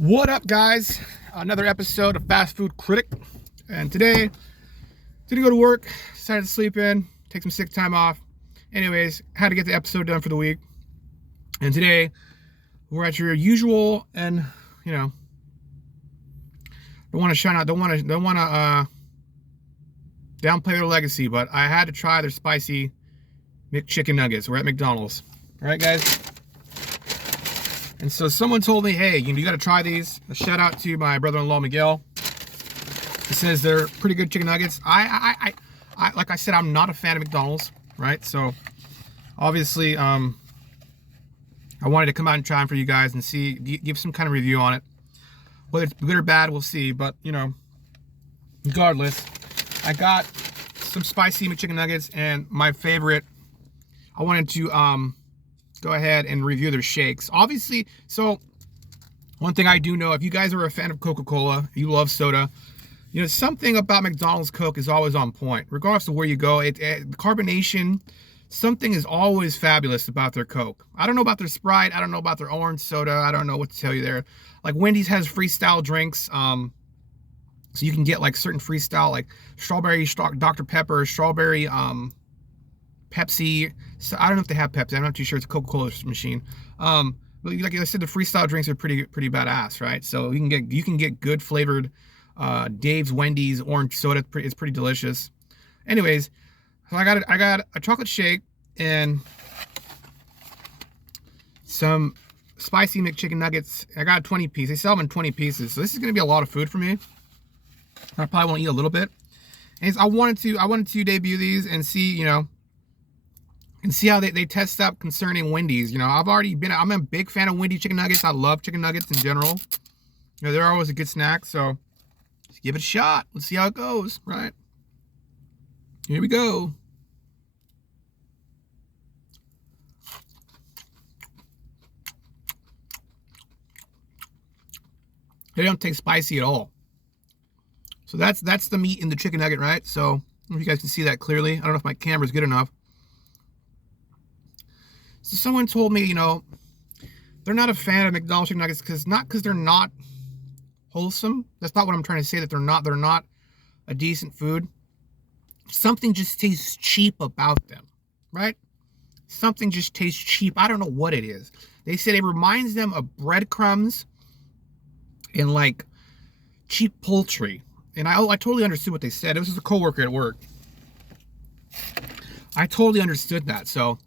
What up, guys? Another episode of FastFood Critic. And today, didn't go to work, decided to sleep in, take some sick time off. Anyways, had to get the episode done for the week. And today, we're at your usual, and don't want to shine out, don't want to downplay their legacy, but I had to try their spicy McNuggets. We're at McDonald's. All right, guys? And so someone told me, hey, you got to try these. A shout out to my brother-in-law, Miguel. He says they're pretty good chicken nuggets. I like I said, I'm not a fan of McDonald's, right? So obviously, I wanted to come out and try them for you guys and see, give some kind of review on it. Whether it's good or bad, we'll see. But, regardless, I got some spicy chicken nuggets, and my favorite, I wanted to go ahead and review their shakes. Obviously, so one thing I do know, if you guys are a fan of Coca-Cola, you love soda, something about McDonald's Coke is always on point. Regardless of where you go, carbonation, something is always fabulous about their Coke. I don't know about their Sprite. I don't know about their orange soda. I don't know what to tell you there. Like Wendy's has freestyle drinks. So you can get like certain freestyle, like strawberry Dr. Pepper, strawberry Pepsi. So I don't know if they have Pepsi. I'm not too sure. It's a Coca-Cola machine. But like I said, the freestyle drinks are pretty badass, right? So you can get good flavored Dave's Wendy's orange soda. It's pretty delicious. Anyways, so I got a chocolate shake and some spicy McChicken nuggets. I got 20 pieces. They sell them in 20 pieces. So this is gonna be a lot of food for me. I probably won't eat a little bit. And I wanted to debut these and see, and see how they test up concerning Wendy's. I'm a big fan of Wendy's chicken nuggets. I love chicken nuggets in general. They're always a good snack, so let's give it a shot. Let's see how it goes, right? Here we go. They don't taste spicy at all. So that's the meat in the chicken nugget, right? So I don't know if you guys can see that clearly. I don't know if my camera's good enough. So someone told me, they're not a fan of McDonald's chicken nuggets because they're not wholesome. That's not what I'm trying to say, that they're not a decent food. Something just tastes cheap about them, right? Something just tastes cheap. I don't know what it is. They said it reminds them of breadcrumbs and like cheap poultry. And I totally understood what they said. This was a coworker at work. I totally understood that. So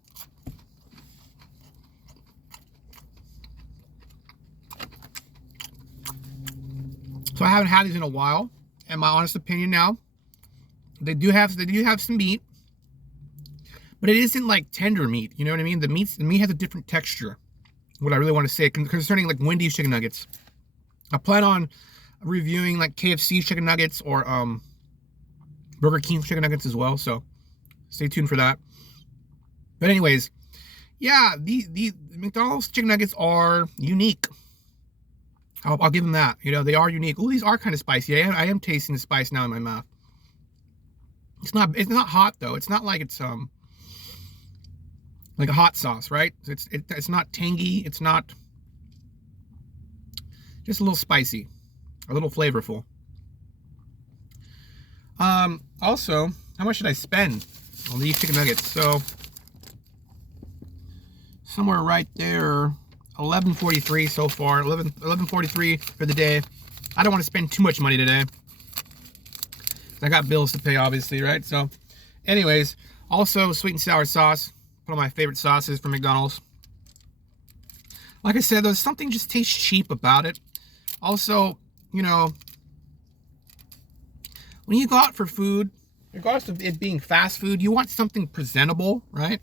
I haven't had these in a while. And my honest opinion now, they do have some meat, but it isn't like tender meat. You know what I mean? The meat has a different texture. What I really want to say concerning like Wendy's chicken nuggets. I plan on reviewing like KFC chicken nuggets or Burger King chicken nuggets as well. So stay tuned for that. But anyways, yeah, the McDonald's chicken nuggets are unique. I'll give them that. They are unique. Oh, these are kind of spicy. I am tasting the spice now in my mouth. It's not hot though. It's not like it's like a hot sauce, right? It's not tangy. It's not, just a little spicy, a little flavorful. Also, how much should I spend on these chicken nuggets? So somewhere right there, $11.43 so far. $11.43 for the day. I don't want to spend too much money today. I got bills to pay, obviously, right? So, anyways, also sweet and sour sauce. One of my favorite sauces from McDonald's. Like I said, there's something just tastes cheap about it. Also, when you go out for food, regardless of it being fast food, you want something presentable, right?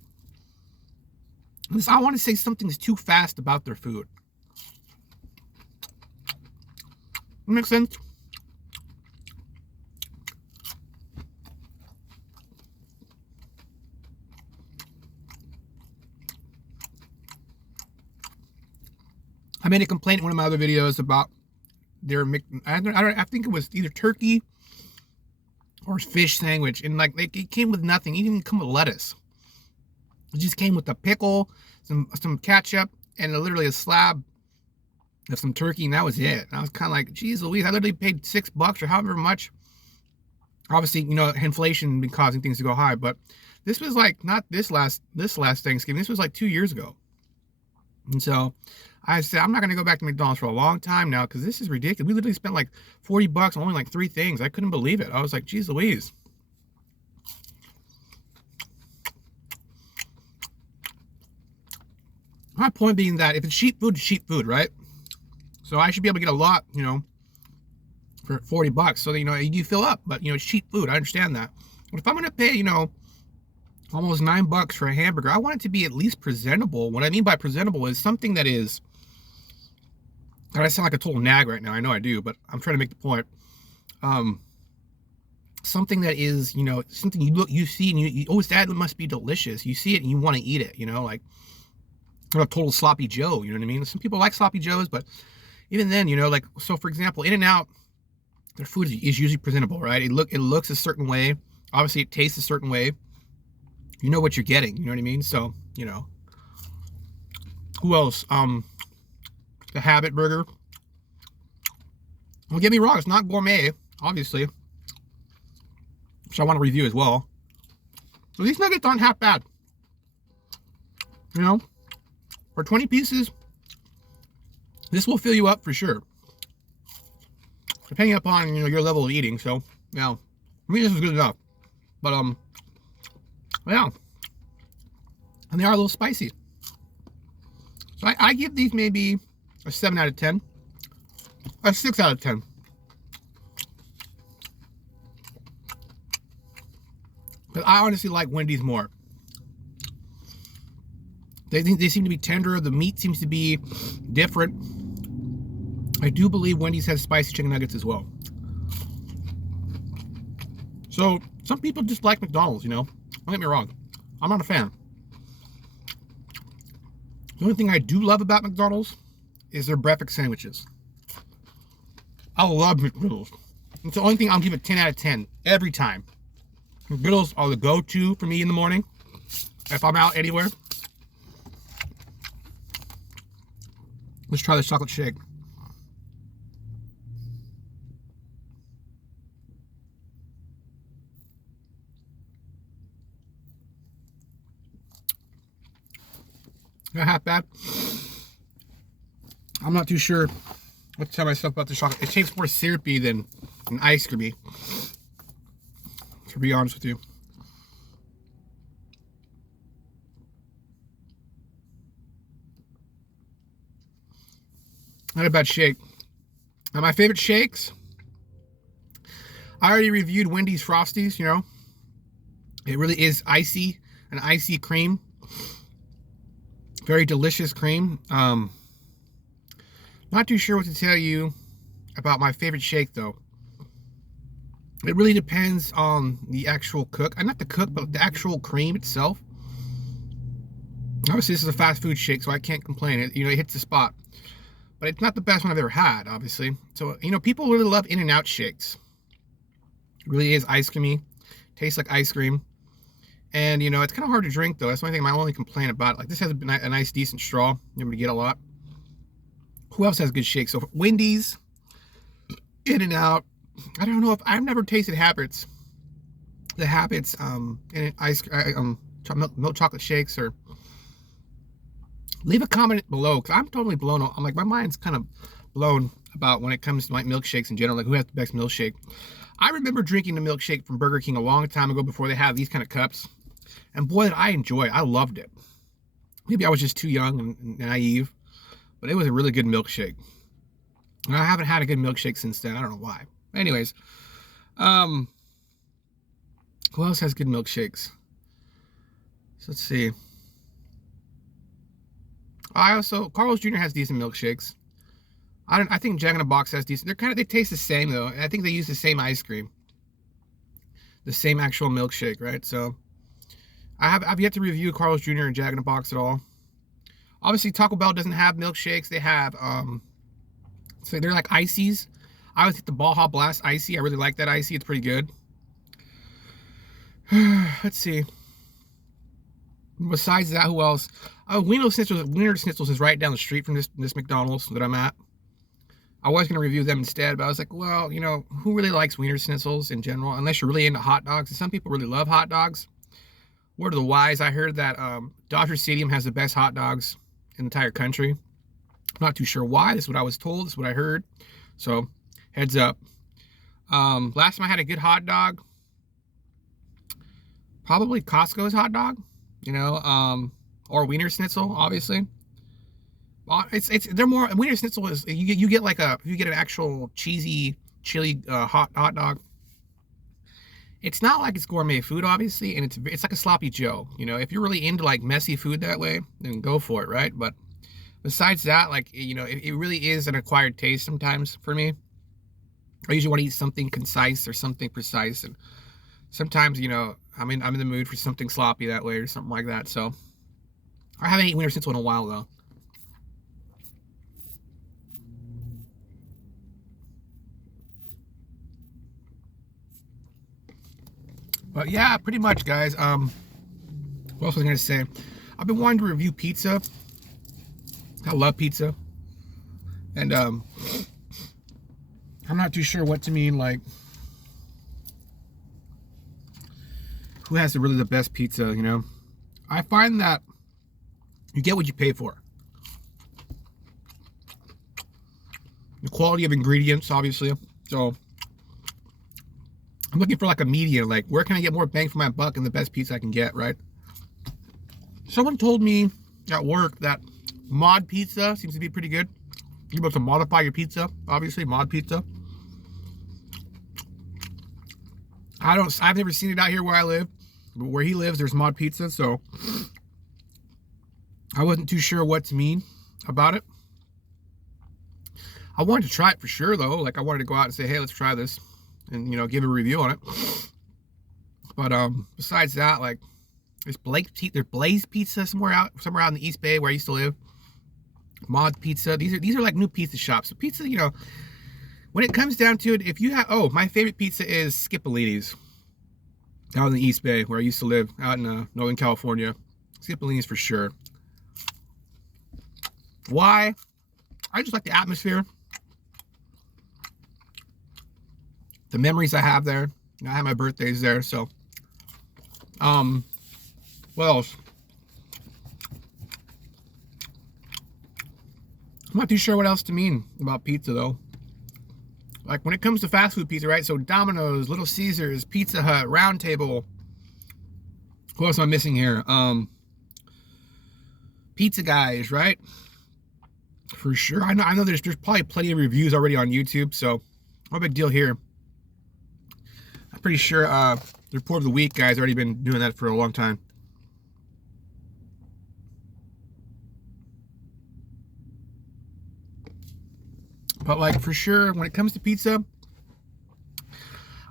I want to say something's too fast about their food. That makes sense? I made a complaint in one of my other videos about their I think it was either turkey or fish sandwich, and like it came with nothing. It didn't even come with lettuce. It just came with a pickle, some ketchup, and literally a slab of some turkey, and that was it. And I was kind of like, geez Louise, I literally paid $6 or however much. Obviously, you know, inflation been causing things to go high, but this was like not this last Thanksgiving. This was like 2 years ago. And so I said, I'm not going to go back to McDonald's for a long time now because this is ridiculous. We literally spent like $40 on only like 3 things. I couldn't believe it. I was like, geez Louise. My point being that if it's cheap food, it's cheap food, right? So I should be able to get a lot, you know, for $40 so that, you know, you fill up. But, you know, it's cheap food. I understand that. But if I'm going to pay, you know, almost $9 for a hamburger, I want it to be at least presentable. What I mean by presentable is something that is, God, I sound like a total nag right now. I know I do, but I'm trying to make the point. Something that is, you know, something you see and you oh, that must be delicious. You see it and you want to eat it, you know, like a total sloppy Joe, you know what I mean? Some people like sloppy Joes, but even then, you know, like, so for example, In-N-Out, their food is usually presentable, right? It looks a certain way. Obviously, it tastes a certain way. You know what you're getting, you know what I mean? So, you know. Who else? The Habit Burger. Don't get me wrong, it's not gourmet, obviously, which I want to review as well. So these nuggets aren't half bad. You know, for 20 pieces, this will fill you up for sure. Depending upon, you know, your level of eating. So, you know, for me, this is good enough. But, yeah. And they are a little spicy. So I give these maybe a 7 out of 10. A 6 out of 10. But I honestly like Wendy's more. They seem to be tenderer. The meat seems to be different. I do believe Wendy's has spicy chicken nuggets as well. So some people just like McDonald's, you know. Don't get me wrong. I'm not a fan. The only thing I do love about McDonald's is their breakfast sandwiches. I love McGriddles. It's the only thing I'll give it 10 out of 10 every time. McGriddles are the go-to for me in the morning if I'm out anywhere. Let's try this chocolate shake. Not half bad. I'm not too sure what to tell myself about the chocolate. It tastes more syrupy than ice creamy, to be honest with you. Not a bad shake. Now, my favorite shakes, I already reviewed Wendy's Frosties, you know. It really is icy, an icy cream. Very delicious cream. Not too sure what to tell you about my favorite shake, though. It really depends on the actual cook. Not the cook, but the actual cream itself. Obviously, this is a fast food shake, so I can't complain. It, you know, it hits the spot. But it's not the best one I've ever had, obviously. So, you know, people really love In-N-Out shakes. It really is ice creamy. Tastes like ice cream. And, you know, it's kind of hard to drink, though. That's the only thing I only complain about. Like, this has a nice, decent straw. You're able to get a lot. Who else has good shakes? So, Wendy's, In-N-Out. I don't know if I've never tasted Habits. The Habits, milk chocolate shakes, or leave a comment below, because I'm totally blown. I'm like, my mind's kind of blown about when it comes to like milkshakes in general, like who has the best milkshake. I remember drinking the milkshake from Burger King a long time ago before they had these kind of cups, and boy, did I enjoy it. I loved it. Maybe I was just too young and naive, but it was a really good milkshake. And I haven't had a good milkshake since then. I don't know why. Anyways, who else has good milkshakes? So let's see. Carl's Jr. has decent milkshakes. I think Jack in the Box has decent. They taste the same though. I think they use the same ice cream, the same actual milkshake, right? So I've yet to review Carl's Jr. and Jack in the Box at all. Obviously, Taco Bell doesn't have milkshakes. They have so they're like ices. I always get the Baja Blast icy. I really like that icy. It's pretty good. Let's see. Besides that, who else? Wiener Schnitzels is right down the street from this McDonald's that I'm at. I was going to review them instead, but I was like, well, you know, who really likes wiener schnitzels in general, unless you're really into hot dogs? And some people really love hot dogs. Word of the wise, I heard that Dodger Stadium has the best hot dogs in the entire country. I'm not too sure why. This is what I was told. This is what I heard. So, heads up. Last time I had a good hot dog, probably Costco's hot dog, you know, or wiener schnitzel, obviously. They're more, wiener schnitzel is, you get like you get an actual cheesy chili hot dog. It's not like it's gourmet food, obviously, and it's like a sloppy Joe. You know, if you're really into like messy food that way, then go for it, right? But besides that, like, you know, it really is an acquired taste sometimes for me. I usually want to eat something concise or something precise, and sometimes, you know, I'm in the mood for something sloppy that way or something like that. So I haven't eaten wiener schnitzel in a while though. But yeah, pretty much, guys. What else was I gonna say? I've been wanting to review pizza. I love pizza, and I'm not too sure what to mean. Like, who has really the best pizza? You know, I find that you get what you pay for. The quality of ingredients, obviously. So I'm looking for like a median, like where can I get more bang for my buck and the best pizza I can get, right? Someone told me at work that mod pizza seems to be pretty good. You're able to modify your pizza, obviously, mod pizza. I've never seen it out here where I live, but where he lives, there's mod pizza, so I wasn't too sure what to mean about it. I wanted to try it for sure, though. Like, I wanted to go out and say, hey, let's try this, and, you know, give a review on it. But besides that, like, there's Blaze Pizza somewhere out in the East Bay where I used to live. Mod Pizza. These are like new pizza shops. So pizza, you know, when it comes down to it, if you have, my favorite pizza is Skipolini's out in the East Bay where I used to live out in Northern California. Skipolini's for sure. Why? I just like the atmosphere. The memories I have there. You know, I have my birthdays there, so what else? I'm not too sure what else to mean about pizza though. Like when it comes to fast food pizza, right? So Domino's, Little Caesars, Pizza Hut, Round Table. Who else am I missing here? Pizza Guys, right? For sure. I know there's probably plenty of reviews already on YouTube, so no big deal here. I'm pretty sure the report of the week guy's already been doing that for a long time. But like for sure, when it comes to pizza,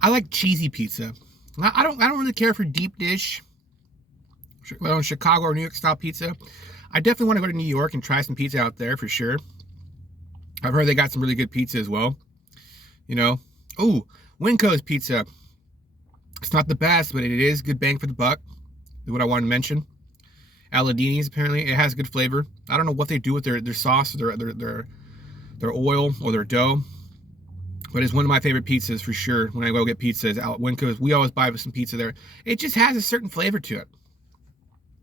I like cheesy pizza. I don't really care for deep dish, well, Chicago or New York style pizza. I definitely want to go to New York and try some pizza out there for sure. I've heard they got some really good pizza as well. You know, oh, Winco's pizza. It's not the best, but it is good bang for the buck. Is what I wanted to mention. Aladini's apparently it has good flavor. I don't know what they do with their sauce, their oil or their dough, but it's one of my favorite pizzas for sure. When I go get pizzas out Winco's, we always buy some pizza there. It just has a certain flavor to it.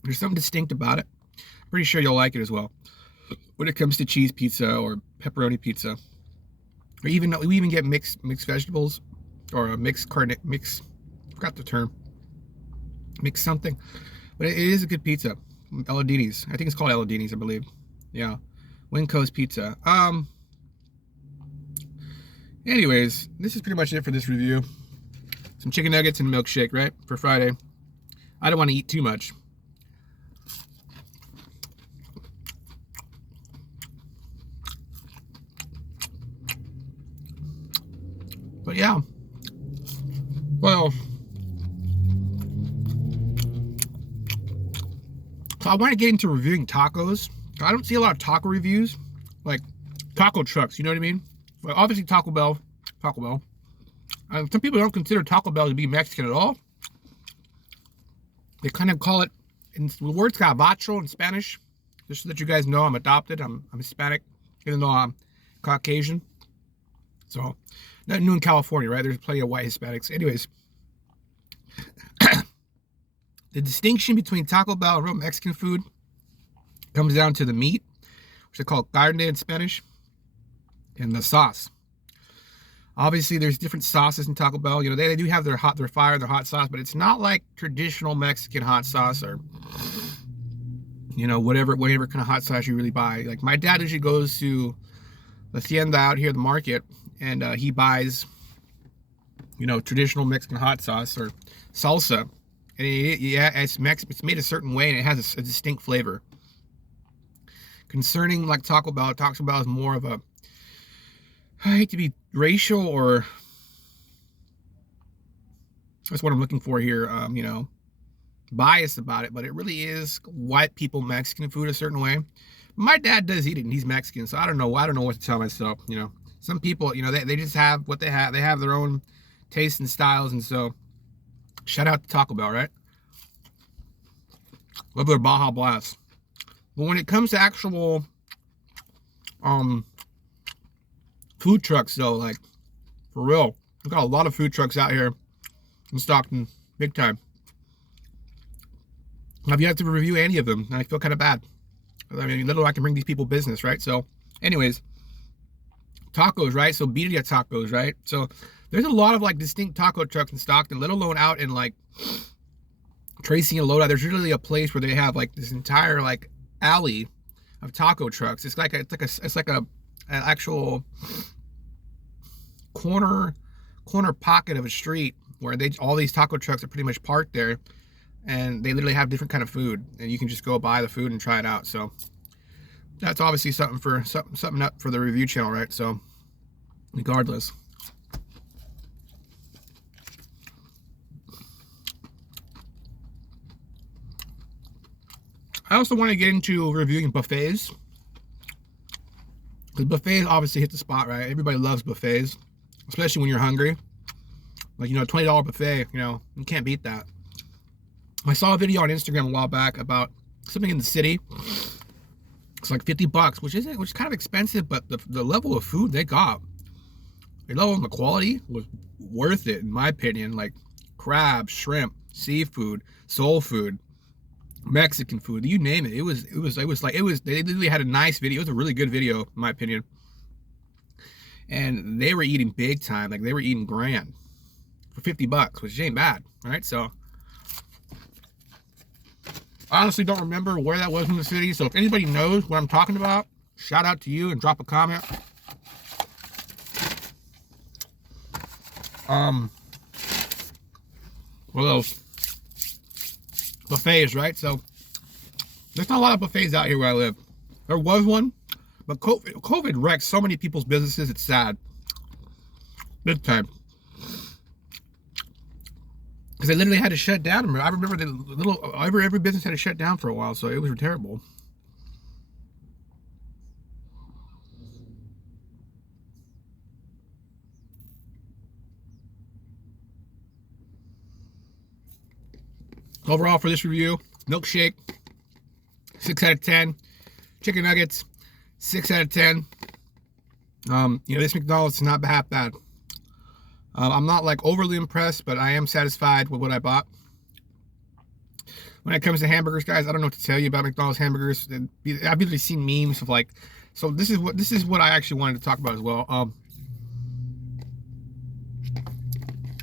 There's something distinct about it. Pretty sure you'll like it as well. When it comes to cheese pizza or pepperoni pizza, or we even get mixed vegetables or a mixed forgot the term, mixed something, but it is a good pizza. Aladini's, I think it's called Aladini's, I believe. Yeah, Winco's pizza. Anyways, this is pretty much it for this review. Some chicken nuggets and milkshake, right, for Friday. I don't want to eat too much. But yeah, well, so I want to get into reviewing tacos. I don't see a lot of taco reviews, like taco trucks, you know what I mean? Well, obviously Taco Bell. Some people don't consider Taco Bell to be Mexican at all. They kind of call it, in the word's gazpacho in Spanish. Just so that you guys know, I'm adopted. I'm Hispanic, even though I'm Caucasian. So, nothing new in California, right? There's plenty of white Hispanics. Anyways, the distinction between Taco Bell and real Mexican food comes down to the meat, which they call carne in Spanish, and the sauce. Obviously, there's different sauces in Taco Bell. You know, they do have their hot sauce, but it's not like traditional Mexican hot sauce or, you know, whatever kind of hot sauce you really buy. Like, my dad usually goes to the tienda out here, the market, and he buys, you know, traditional Mexican hot sauce or salsa. And it's made a certain way, and it has a distinct flavor. Concerning like Taco Bell is more of a, I hate to be racial or, that's what I'm looking for here, you know, biased about it, but it really is white people Mexican food a certain way. My dad does eat it, and he's Mexican, so I don't know what to tell myself. You know, some people, you know, they just have what they have. They have their own tastes and styles, and so shout out to Taco Bell, right? Love their Baja Blast. But when it comes to actual food trucks, though, like, for real, we've got a lot of food trucks out here in Stockton, big time. I've yet to review any of them, and I feel kind of bad. I mean, little I can bring these people business, right? So, anyways, tacos, right? So, birria tacos, right? So, there's a lot of, like, distinct taco trucks in Stockton, let alone out in, like, Tracy and Lodi. There's usually a place where they have, like, this entire, like, alley of taco trucks. It's like an actual corner pocket of a street where all these taco trucks are pretty much parked there, and they literally have different kind of food, and you can just go buy the food and try it out. So that's obviously something up for the review channel, right? So regardless, I also want to get into reviewing buffets, because buffets obviously hit the spot, right? Everybody loves buffets, especially when you're hungry. Like, you know, $20 buffet, you know, you can't beat that. I saw a video on Instagram a while back about something in the city. It's like $50, which is kind of expensive, but the level of food they got, the level and the quality was worth it, in my opinion. Like crab, shrimp, seafood, soul food, Mexican food, you name it. It was they literally had a nice video. It was a really good video, in my opinion. And they were eating big time, like they were eating grand for $50, which ain't bad, right? So I honestly don't remember where that was in the city. So if anybody knows what I'm talking about, shout out to you and drop a comment. What else? Buffets, right? So there's not a lot of buffets out here where I live. There was one, but COVID wrecked so many people's businesses. It's sad, big time, because they literally had to shut down. I remember every business had to shut down for a while, so it was terrible. Overall for this review, Milkshake, 6 out of 10. Chicken nuggets, 6 out of 10. You know, this McDonald's is not half bad. I'm not like overly impressed, but I am satisfied with what I bought. When it comes to hamburgers, guys, I don't know what to tell you about McDonald's hamburgers. I've usually seen memes of like, so this is what I actually wanted to talk about as well. One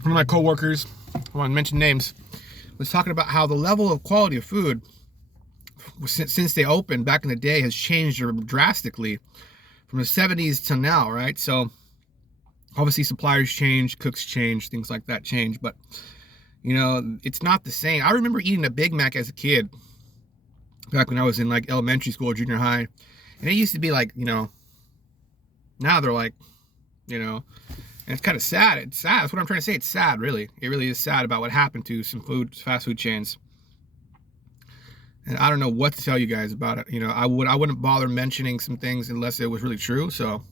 of my coworkers, I want to mention names, was talking about how the level of quality of food since they opened back in the day has changed drastically from the 70s to now, right? So obviously suppliers change, cooks change, things like that change, but you know, it's not the same. I remember eating a Big Mac as a kid back when I was in like elementary school or junior high, and it used to be like, you know, now they're like, you know, and it's kind of sad. It's sad. That's what I'm trying to say. It's sad, really. It really is sad about what happened to some fast food chains. And I don't know what to tell you guys about it. You know, I wouldn't bother mentioning some things unless it was really true. So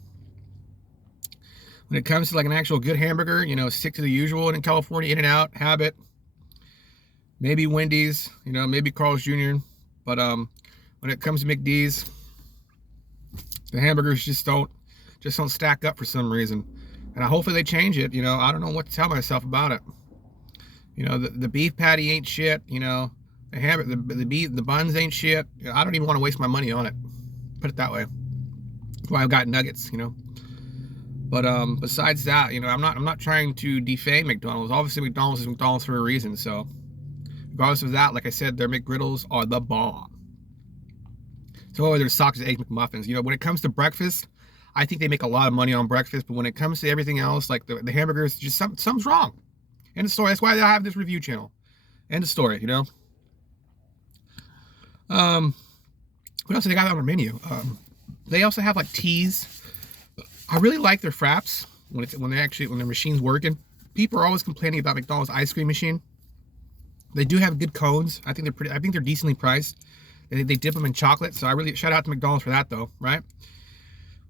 when it comes to like an actual good hamburger, you know, stick to the usual. And in California, In-N-Out, Habit, maybe Wendy's, you know, maybe Carl's Jr. But when it comes to McD's, the hamburgers just don't stack up for some reason. And hopefully they change it. You know, I don't know what to tell myself about it. You know, the beef patty ain't shit. You know, the buns ain't shit. I don't even want to waste my money on it. Put it that way. That's why I've got nuggets. You know. But besides that, you know, I'm not trying to defame McDonald's. Obviously, McDonald's is McDonald's for a reason. So, regardless of that, like I said, their McGriddles are the bomb. So, their sausage, egg McMuffins. You know, when it comes to breakfast, I think they make a lot of money on breakfast. But when it comes to everything else, like the hamburgers, just something's wrong. End of story. That's why I have this review channel. End of story. You know. What else do they got on their menu? They also have like teas. I really like their fraps when their machine's working. People are always complaining about McDonald's ice cream machine. They do have good cones. I think they're decently priced. They dip them in chocolate, so I really shout out to McDonald's for that though, right?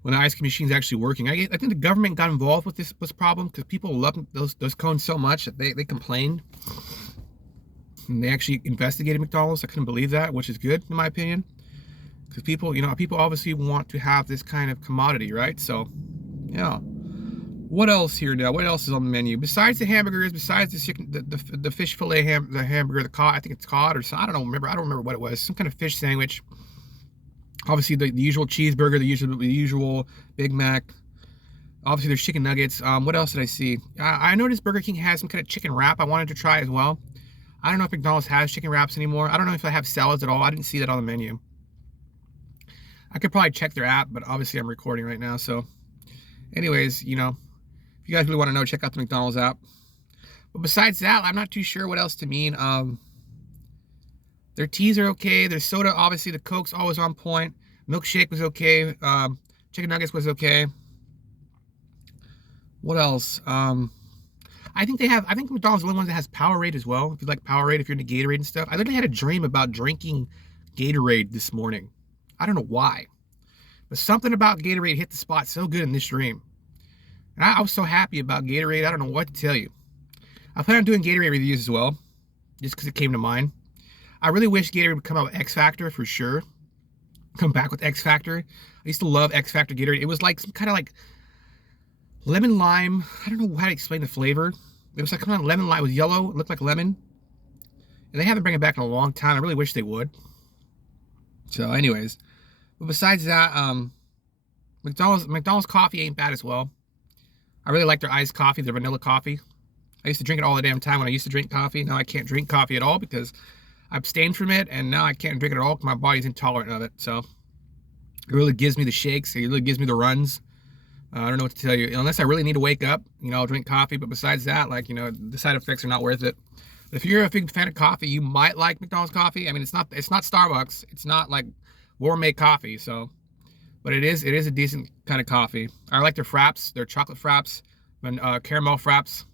When the ice cream machine's actually working, I think the government got involved with this problem because people love those cones so much that they complained. And they actually investigated McDonald's. I couldn't believe that, which is good in my opinion. Because people, you know, people obviously want to have this kind of commodity, right? So, yeah. What else here now? What else is on the menu? Besides the hamburgers, besides the chicken, the fish fillet the hamburger, the cod, I think it's cod or something. I don't remember what it was. Some kind of fish sandwich. Obviously the usual cheeseburger, the usual Big Mac. Obviously there's chicken nuggets. What else did I see? I noticed Burger King has some kind of chicken wrap I wanted to try as well. I don't know if McDonald's has chicken wraps anymore. I don't know if they have salads at all. I didn't see that on the menu. I could probably check their app, but obviously I'm recording right now. So anyways, you know, if you guys really want to know, check out the McDonald's app. But besides that, I'm not too sure what else to mean. Their teas are okay. Their soda, obviously the Coke's always on point. Milkshake was okay. Chicken nuggets was okay. What else? I think McDonald's is the only one that has Powerade as well. If you like Powerade, if you're into Gatorade and stuff. I literally had a dream about drinking Gatorade this morning. I don't know why, but something about Gatorade hit the spot so good in this dream. And I was so happy about Gatorade. I don't know what to tell you. I plan on doing Gatorade reviews as well, just because it came to mind. I really wish Gatorade would come out with X Factor for sure. Come back with X Factor. I used to love X Factor Gatorade. It was like some kind of like lemon lime. I don't know how to explain the flavor. It was like kind of lemon lime. It was yellow. It looked like lemon. And they haven't brought it back in a long time. I really wish they would. So anyways. But besides that, McDonald's coffee ain't bad as well. I really like their iced coffee, their vanilla coffee. I used to drink it all the damn time when I used to drink coffee. Now I can't drink coffee at all because I abstained from it, and now I can't drink it at all because my body's intolerant of it. So it really gives me the shakes. It really gives me the runs. I don't know what to tell you. Unless I really need to wake up, you know, I'll drink coffee. But besides that, like, you know, the side effects are not worth it. But if you're a big fan of coffee, you might like McDonald's coffee. I mean, it's not Starbucks. It's not like gourmet coffee, so, but it is a decent kind of coffee. I like their fraps, their chocolate fraps, and caramel fraps,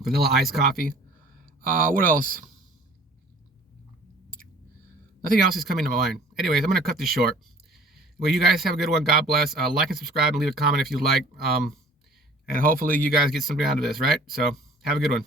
vanilla iced coffee. What else? Nothing else is coming to mind. Anyways, I'm gonna cut this short. Well, you guys have a good one. God bless. Like and subscribe and leave a comment if you like. And hopefully you guys get something out of this, right? So have a good one.